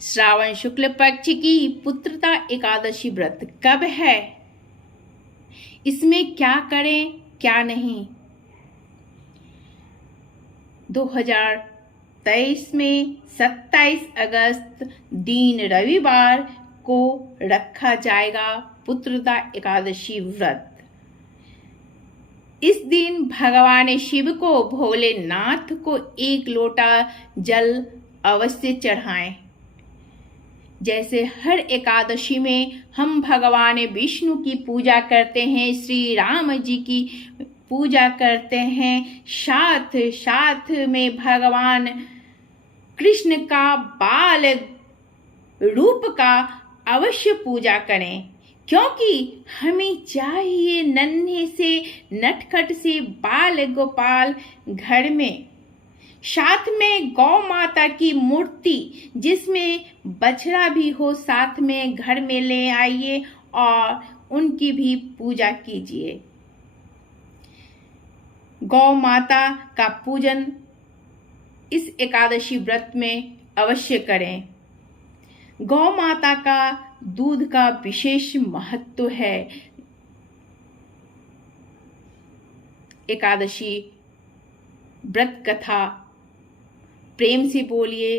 श्रावण शुक्ल पक्ष की पुत्रदा एकादशी व्रत कब है, इसमें क्या करें क्या नहीं। 2023 में 27 अगस्त दिन रविवार को रखा जाएगा पुत्रदा एकादशी व्रत। इस दिन भगवान शिव को, भोलेनाथ को एक लोटा जल अवश्य चढ़ाएं। जैसे हर एकादशी में हम भगवान विष्णु की पूजा करते हैं, श्री राम जी की पूजा करते हैं, साथ साथ में भगवान कृष्ण का बाल रूप का अवश्य पूजा करें, क्योंकि हमें चाहिए नन्हे से नटखट से बाल गोपाल घर में, साथ में गौ माता की मूर्ति जिसमें बछड़ा भी हो साथ में घर में ले आइए और उनकी भी पूजा कीजिए। गौ माता का पूजन इस एकादशी व्रत में अवश्य करें। गौ माता का दूध का विशेष महत्व है। एकादशी व्रत कथा प्रेम से बोलिए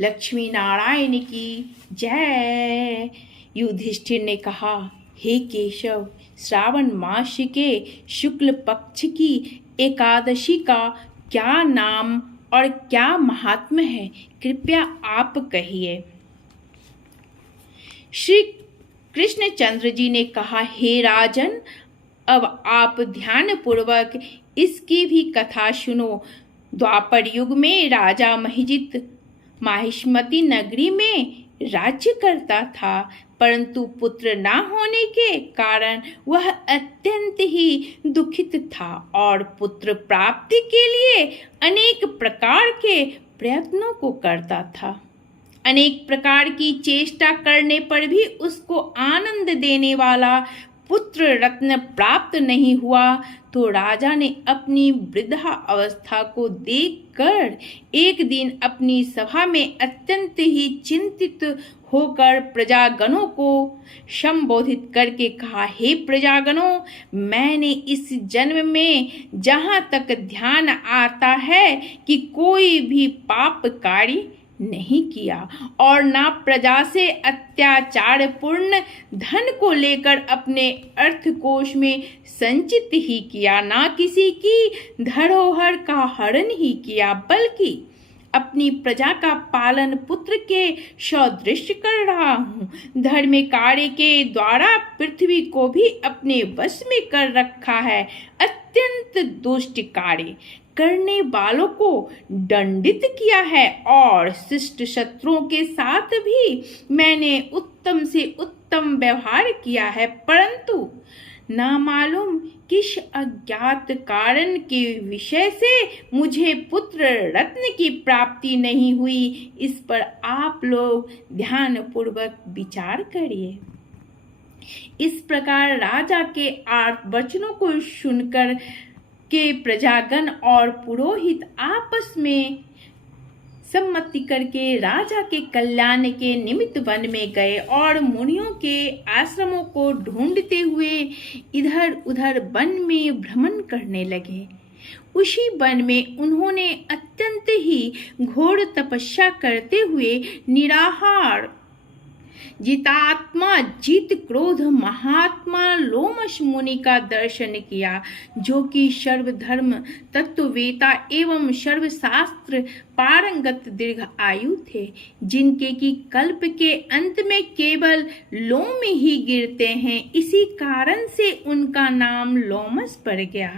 लक्ष्मी नारायण की जय। युधिष्ठिर ने कहा, हे केशव, श्रावण मास के शुक्ल पक्ष की एकादशी का क्या नाम और क्या महात्म्य है, कृपया आप कहिए। श्री कृष्णचंद्र जी ने कहा, हे राजन, अब आप ध्यान पूर्वक इसकी भी कथा सुनो। द्वापर युग में राजा महिजित माहिष्मती नगरी में राज्य करता था, परंतु पुत्र न होने के कारण वह अत्यंत ही दुखित था और पुत्र प्राप्ति के लिए अनेक प्रकार के प्रयत्नों को करता था। अनेक प्रकार की चेष्टा करने पर भी उसको आनंद देने वाला पुत्र रत्न प्राप्त नहीं हुआ, तो राजा ने अपनी वृद्धा अवस्था को देखकर एक दिन अपनी सभा में अत्यंत ही चिंतित होकर प्रजागणों को संबोधित करके कहा, हे प्रजागणों, मैंने इस जन्म में जहाँ तक ध्यान आता है कि कोई भी पाप कार्य नहीं किया और ना प्रजा से अत्याचार पूर्ण धन को लेकर अपने अर्थकोश में संचित ही किया, ना किसी की धरोहर का हरण ही किया, बल्कि अपनी प्रजा का पालन पुत्र के सदृश कर रहा हूँ। धर्म कार्य के द्वारा पृथ्वी को भी अपने वश में कर रखा है। अत्यंत दुष्ट कार्य करने वालों को दंडित किया है और शिष्ट शत्रुओं के साथ भी मैंने उत्तम से उत्तम व्यवहार किया है, परंतु ना मालूम किस अज्ञात कारण के विषय से मुझे पुत्र रत्न की प्राप्ति नहीं हुई। इस पर आप लोग ध्यान पूर्वक विचार करिए। इस प्रकार राजा के 8 वचनों को सुनकर के प्रजागण और पुरोहित आपस में सम्मति करके राजा के कल्याण के निमित्त वन में गए और मुनियों के आश्रमों को ढूंढते हुए इधर उधर वन में भ्रमण करने लगे। उसी वन में उन्होंने अत्यंत ही घोर तपस्या करते हुए निराहार जितात्मा जित क्रोध महात्मा लोमश मुनि का दर्शन किया, जो कि सर्वधर्म तत्ववेता एवं सर्वशास्त्र पारंगत दीर्घ आयु थे, जिनके की कल्प के अंत में केवल लोम ही गिरते हैं। इसी कारण से उनका नाम लोमस पड़ गया।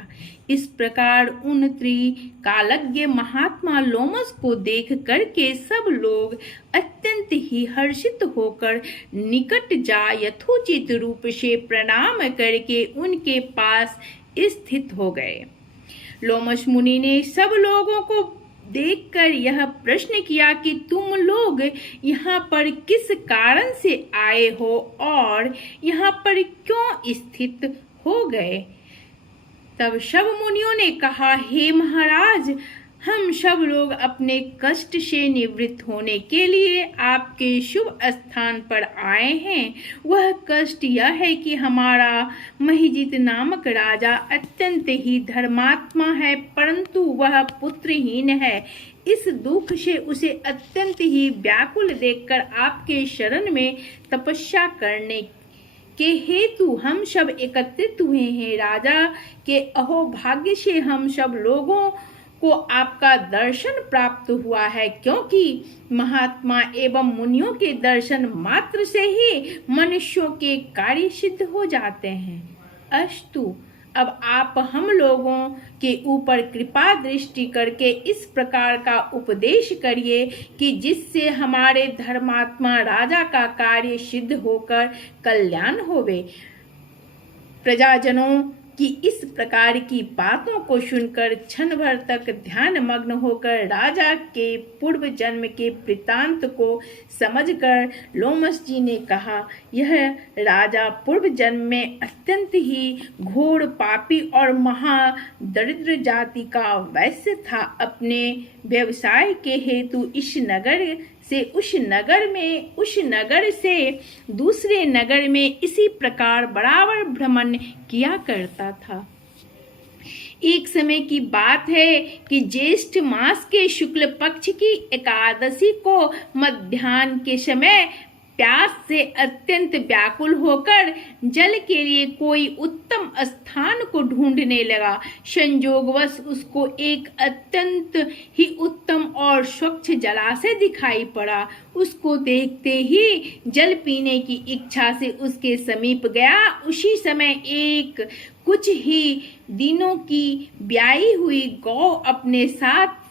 इस प्रकार उन त्रिकालज्ञ महात्मा लोमस को देख करके सब लोग अत्यंत ही हर्षित होकर निकट जा यथोचित रूप से प्रणाम करके उनके पास स्थित हो गए। लोमस मुनि ने सब लोगों को देखकर यह प्रश्न किया कि तुम लोग यहाँ पर किस कारण से आए हो और यहाँ पर क्यों स्थित हो गए। तब सब मुनियों ने कहा, हे महाराज, हम सब लोग अपने कष्ट से निवृत्त होने के लिए आपके शुभ स्थान पर आए हैं। वह कष्ट यह है कि हमारा महिजित नामक राजा अत्यंत ही धर्मात्मा है, परंतु वह पुत्रहीन है। इस दुख से उसे अत्यंत ही व्याकुल देखकर आपके शरण में तपस्या करने के हेतु हम सब एकत्रित हुए हैं। राजा के अहोभाग्य से हम सब लोगों को आपका दर्शन प्राप्त हुआ है, क्योंकि महात्मा एवं मुनियों के दर्शन मात्र से ही मनुष्यों के कार्य सिद्ध हो जाते हैं। अस्तु, अब आप हम लोगों के ऊपर कृपा दृष्टि करके इस प्रकार का उपदेश करिए कि जिससे हमारे धर्मात्मा राजा का कार्य सिद्ध होकर कल्याण होवे। प्रजाजनों कि इस प्रकार की बातों को सुनकर क्षण भर तक ध्यान मग्न होकर राजा के पूर्व जन्म के वृत्तांत को समझकर लोमस जी ने कहा, यह राजा पूर्व जन्म में अत्यंत ही घोर पापी और महादरिद्र जाति का वैश्य था। अपने व्यवसाय के हेतु इस नगर से उस नगर से दूसरे नगर में इसी प्रकार बराबर भ्रमण किया करता था। एक समय की बात है कि ज्येष्ठ मास के शुक्ल पक्ष की एकादशी को मध्याह्न के समय प्यास से अत्यंत व्याकुल होकर जल के लिए कोई उत्तम स्थान को ढूंढने लगा। संयोगवश उसको एक अत्यंत ही उत्तम और स्वच्छ जलाशय दिखाई पड़ा। उसको देखते ही जल पीने की इच्छा से उसके समीप गया। उसी समय एक कुछ ही दिनों की ब्याई हुई गौ अपने साथ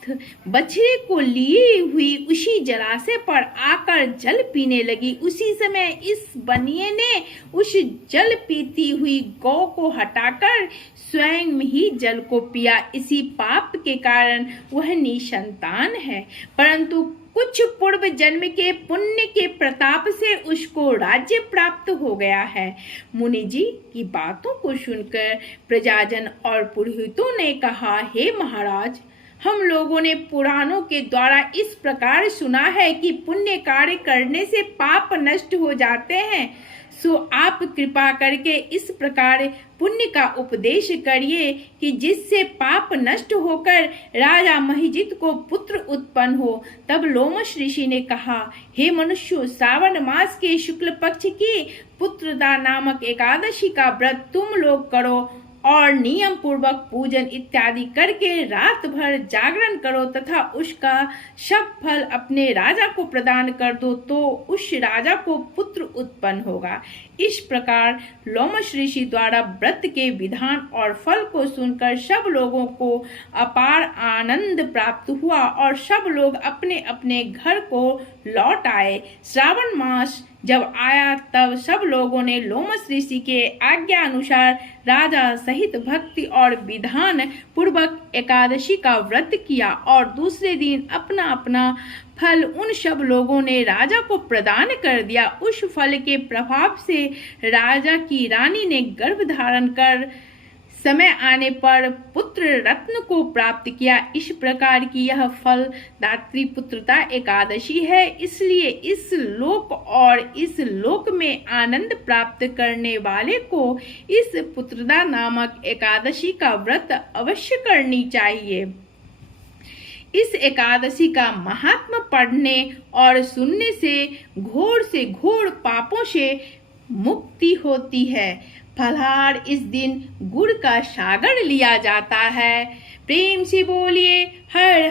बछड़े को लिए हुई उसी जलाशय पर आकर जल पीने लगी। उसी समय इस बनिए ने उस जल पीती हुई गौ को हटाकर स्वयं ही जल को पिया। इसी पाप के कारण वह निसंतान है, परंतु कुछ पूर्व जन्म के पुण्य के प्रताप से उसको राज्य प्राप्त हो गया है। मुनि जी की बातों को सुनकर प्रजाजन और पुरोहितों ने कहा, हे महाराज, हम लोगों ने पुराणों के द्वारा इस प्रकार सुना है कि पुण्य कार्य करने से पाप नष्ट हो जाते हैं, सो आप कृपा करके इस प्रकार पुण्य का उपदेश करिए कि जिससे पाप नष्ट होकर राजा महिजित को पुत्र उत्पन्न हो। तब लोमस ऋषि ने कहा, हे मनुष्यों, श्रावण मास के शुक्ल पक्ष की पुत्रदा नामक एकादशी का व्रत तुम लोग करो और नियम पूर्वक पूजन इत्यादि करके रात भर जागरण करो तथा उसका सब फल अपने राजा को प्रदान कर दो, तो उस राजा को पुत्र उत्पन्न होगा। इस प्रकार लोमस ऋषि द्वारा व्रत के विधान और फल को सुनकर सब लोगों को अपार आनंद प्राप्त हुआ और सब लोग अपने अपने घर को लौट आए। श्रावण मास जब आया तब सब लोगों ने लोमस ऋषि के आज्ञा अनुसार राजा सहित भक्ति और विधान पूर्वक एकादशी का व्रत किया और दूसरे दिन अपना अपना फल उन सब लोगों ने राजा को प्रदान कर दिया। उस फल के प्रभाव से राजा की रानी ने गर्भ धारण कर समय आने पर पुत्र रत्न को प्राप्त किया। इस प्रकार की यह फल दात्री पुत्रता एकादशी है। इसलिए इस लोक और इस लोक में आनंद प्राप्त करने वाले को इस पुत्रदा नामक एकादशी का व्रत अवश्य करनी चाहिए। इस एकादशी का महात्मा पढ़ने और सुनने से घोर पापों से मुक्ति होती है। फलाहार इस दिन गुड़ का सागर लिया जाता है। प्रेम से बोलिए हर